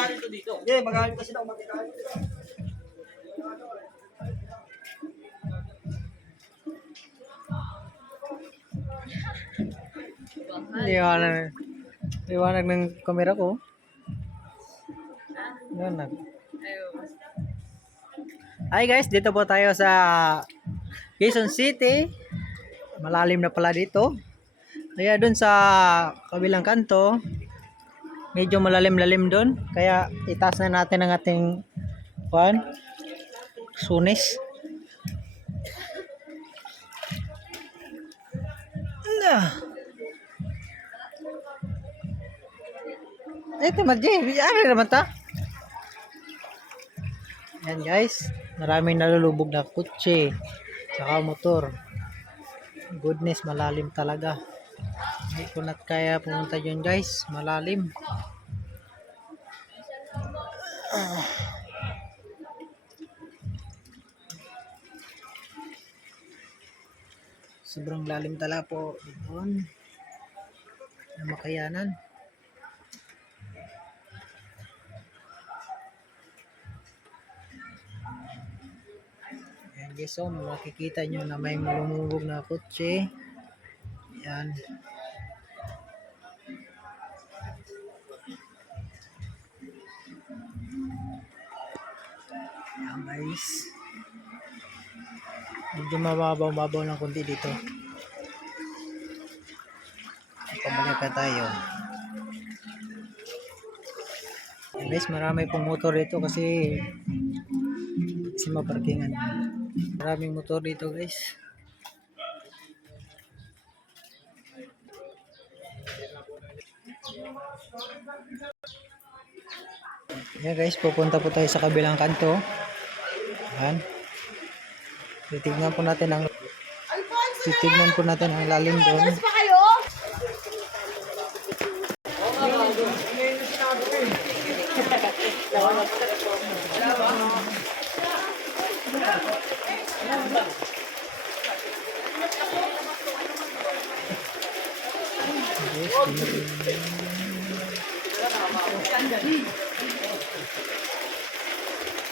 natin ito dito. Hindi, magalit kasi daw. Magagalit. Liwanag. Liwanag ng kamera ko. Liwanag. Hi guys, dito po tayo sa Quezon City. Malalim na pala dito. Kaya dun sa kabilang kanto, medyo malalim-lalim dun. Kaya itaas na natin ang ating sunis. Ito Marjay, ano naman ta? Yan guys, maraming nalulubog na kotse saka motor. Goodness, malalim talaga. Hindi ko na kaya pumunta dyan guys, malalim. Sobrang lalim talaga po doon na makayanan. Ayan guys, so makikita nyo na may lumubog na kotse. Ayan. Ayan guys, medyo mababaw ng konti dito. Pabalik pa tayo. Ayan guys, marami pong motor dito kasi maparkingan. Maraming motor dito guys. Ayan guys, pupunta po tayo sa kabilang kanto. Ayan. Titignan po natin ang lalim doon.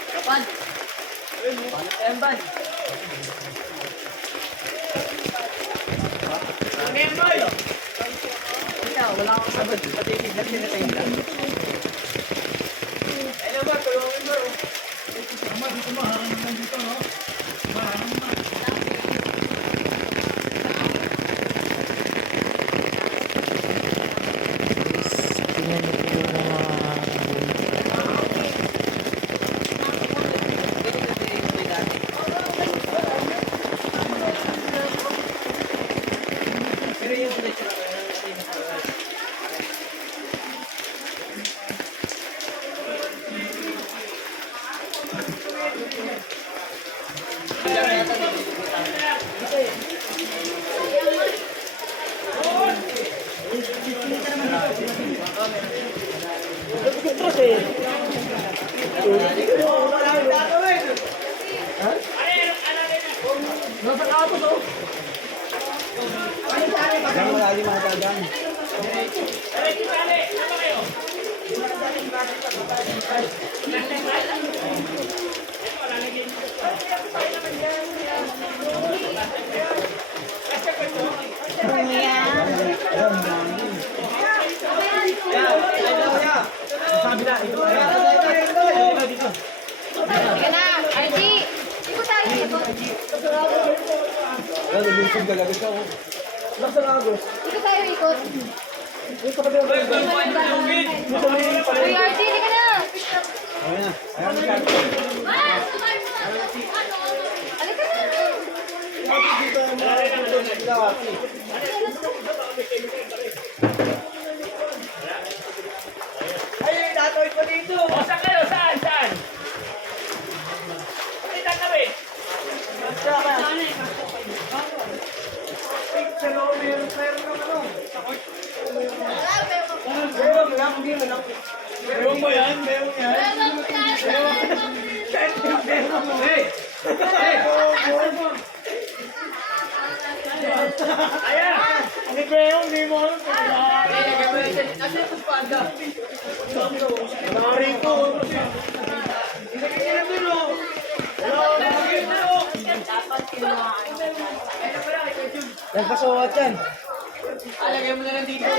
Kapan? Pan. Wala akong sabat. Patitig lang sila tayo lang. Ayun ba, tulungin mo. Tama, dito maharang naman dito, no? Maharang naman. Tingnan niyo po yung Sige na, RG! Ikot tayo, ikot. Ikot tayo, ikot. Uy, RG, sige na! Halika na! Ay, datoy ko dito. O, saan kayo? Saan? Pakita kami. Bewang mo yan, bewang yan. Ayan! Ano bewang, di mo alam. Kasi ito pa agad. Sorry ko. Ilagay niya doon o. Nagpasuot yan. Alagay mo na lang dito.